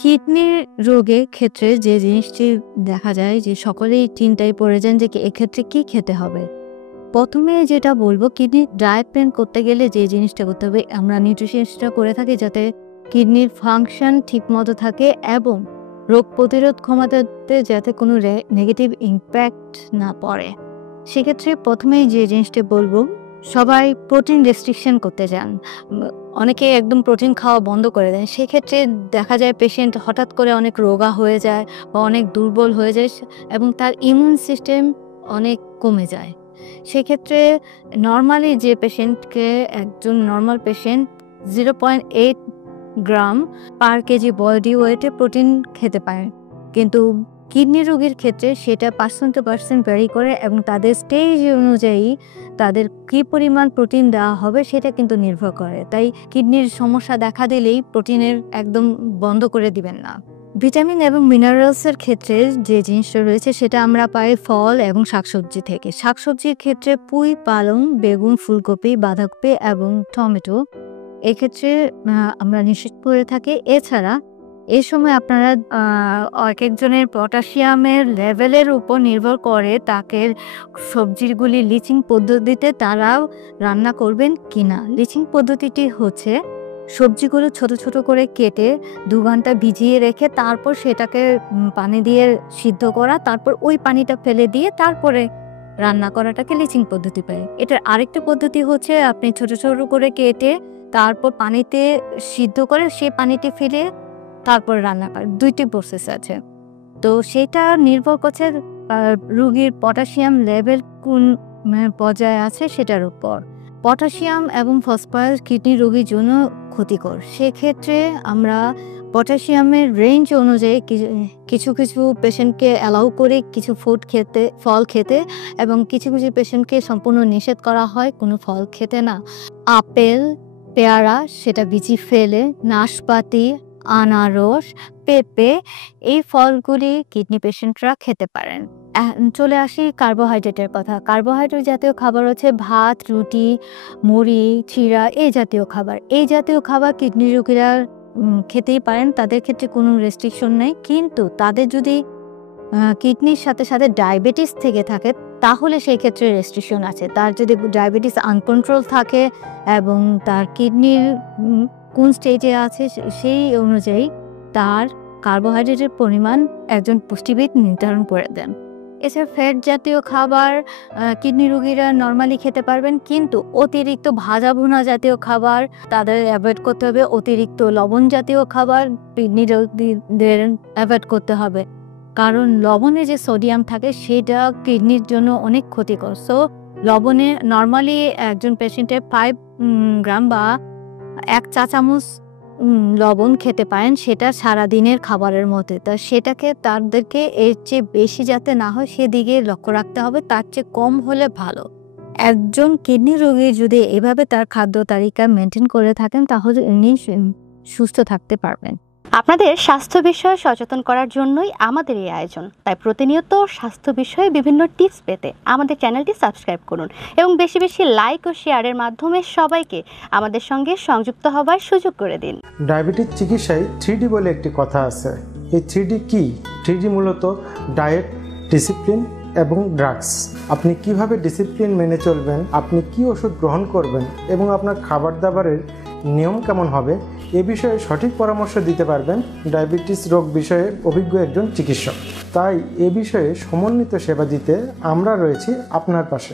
কিডনির রোগের ক্ষেত্রে যে জিনিসটি দেখা যায় যে সকলেই চিন্তায় পড়ে যান যে এক্ষেত্রে কি খেতে হবে। প্রথমে যেটা বলবো, কিডনির ডায়েট প্ল্যান করতে গেলে যে জিনিসটা করতে হবে, আমরা নিউট্রিশনসটা করে থাকি যাতে কিডনির ফাংশন ঠিকমতো থাকে এবং রোগ প্রতিরোধ ক্ষমতাতে যাতে কোনো নেগেটিভ ইম্প্যাক্ট না পড়ে। সেক্ষেত্রে প্রথমেই যে জিনিসটা বলবো, সবাই প্রোটিন রেস্ট্রিকশন করতে যান। অনেকে একদম প্রোটিন খাওয়া বন্ধ করে দেন। সেক্ষেত্রে দেখা যায় পেশেন্ট হঠাৎ করে অনেক রোগা হয়ে যায় বা অনেক দুর্বল হয়ে যায় এবং তার ইমিউন সিস্টেম অনেক কমে যায়। সেক্ষেত্রে নর্মালি যে পেশেন্টকে, একজন নর্মাল পেশেন্ট 0.8 গ্রাম পার কেজি বডি ওয়েটে প্রোটিন খেতে পারে, কিন্তু কিডনি রোগীর ক্ষেত্রে সেটা পার্সেন্ট টু পার্সেন্ট ভ্যারি করে এবং তাদের স্টেজ অনুযায়ী তাদের কী পরিমাণ প্রোটিন দেওয়া হবে সেটা কিন্তু নির্ভর করে। তাই কিডনির সমস্যা দেখা দিলেই প্রোটিনের একদম বন্ধ করে দিবেন না। ভিটামিন এবং মিনারেলসের ক্ষেত্রে যে জিনিসটা রয়েছে সেটা আমরা পাই ফল এবং শাকসবজি থেকে। শাকসবজির ক্ষেত্রে পুঁই, পালং, বেগুন, ফুলকপি, বাঁধাকপি এবং টমেটো এক্ষেত্রে আমরা নিষেধ করে থাকি। এছাড়া এই সময় আপনারা এক একজনের পটাশিয়ামের লেভেলের উপর নির্ভর করে তাকে সবজিগুলি লিচিং পদ্ধতিতে তারাও রান্না করবেন কিনা। লিচিং পদ্ধতিটি হচ্ছে সবজিগুলো ছোট ছোট করে কেটে 2 ঘন্টা ভিজিয়ে রেখে তারপর সেটাকে পানি দিয়ে সিদ্ধ করা, তারপর ওই পানিটা ফেলে দিয়ে তারপরে রান্না করাটাকে লিচিং পদ্ধতি পায়। এটার আরেকটা পদ্ধতি হচ্ছে আপনি ছোট ছোট করে কেটে তারপর পানিতে সিদ্ধ করে সেই পানিতে ফেলে তারপর রান্না করা। 2টি প্রসেস আছে। তো সেটা নির্ভর করছে রোগীর পটাশিয়াম লেভেল কোন পর্যায়ে আছে সেটার উপর। পটাশিয়াম এবং ফসফরাস কিডনি রোগীর জন্য ক্ষতিকর। সেক্ষেত্রে আমরা পটাশিয়ামের রেঞ্জ অনুযায়ী কিছু কিছু পেশেন্টকে অ্যালাউ করে কিছু ফল খেতে এবং কিছু কিছু পেশেন্টকে সম্পূর্ণ নিষেধ করা হয় কোনো ফল খেতে না। আপেল, পেয়ারা সেটা বিচি ফেলে, নাশপাতি, আনারস, পেঁপে এই ফলগুলি কিডনি পেশেন্টরা খেতে পারেন। চলে আসি কার্বোহাইড্রেটের কথা। কার্বোহাইড্রেট জাতীয় খাবার হচ্ছে ভাত, রুটি, মুড়ি, চিড়া এই জাতীয় খাবার। এই জাতীয় খাবার কিডনি রোগীরা খেতেই পারেন, তাদের ক্ষেত্রে কোনো রেস্ট্রিকশন নেই। কিন্তু তাদের যদি কিডনির সাথে সাথে ডায়াবেটিস থেকে থাকে তাহলে সেই ক্ষেত্রে রেস্ট্রিকশন আছে। তার যদি ডায়াবেটিস আনকন্ট্রোল থাকে এবং তার কিডনির কোন স্টেজে আছে সেই অনুযায়ী তার কার্বোহাইড্রেটের পরিমাণ একজন পুষ্টিবিদ নির্ধারণ করে দেন। এছাড়া ফ্যাট জাতীয় খাবার কিডনি রোগীরা নর্মালি খেতে পারবেন, কিন্তু অতিরিক্ত ভাজা ভুনা জাতীয় খাবার তাদের অ্যাভয়েড করতে হবে। অতিরিক্ত লবণ জাতীয় খাবার কিডনি রোগীদের অ্যাভয়েড করতে হবে, কারণ লবণে যে সোডিয়াম থাকে সেটা কিডনির জন্য অনেক ক্ষতিকর। সো লবণে নর্মালি একজন পেশেন্টের 5 গ্রাম বা 1 চা চামচ লবণ খেতে পারেন, সেটা সারাদিনের খাবারের মধ্যে। তা সেটাকে তাদেরকে এর চেয়ে বেশি যাতে না হয় সেদিকে লক্ষ্য রাখতে হবে, তার চেয়ে কম হলে ভালো। একজন কিডনি রোগী যদি এভাবে তার খাদ্য তালিকা মেনটেন করে থাকেন তাহলে উনি সুস্থ থাকতে পারবেন। আপনাদের স্বাস্থ্য বিষয়ে সচেতন করার জন্যই আমাদের এই আয়োজন। তাই প্রতিনিয়ত স্বাস্থ্য বিষয়ে বিভিন্ন টিপস পেতে আমাদের চ্যানেলটি সাবস্ক্রাইব করুন এবং বেশি বেশি লাইক ও শেয়ারের মাধ্যমে সবাইকে আমাদের সঙ্গে সংযুক্ত হবার সুযোগ করে দিন। ডায়াবেটিস চিকিৎসায় 3D বলে একটি কথা আছে। এই 3D কি? 3D মূলত ডায়েট, ডিসিপ্লিন এবং ড্রাগস। আপনি কিভাবে ডিসিপ্লিন মেনে চলবেন, আপনি কি ওষুধ গ্রহণ করবেন এবং আপনার খাবার দাবারের নিয়ম কেমন হবে এ বিষয়ে সঠিক পরামর্শ দিতে পারবেন ডায়াবেটিস রোগ বিষয়ে অভিজ্ঞ একজন চিকিৎসক। তাই এ বিষয়ে সমন্বিত সেবা দিতে আমরা রয়েছি আপনার পাশে।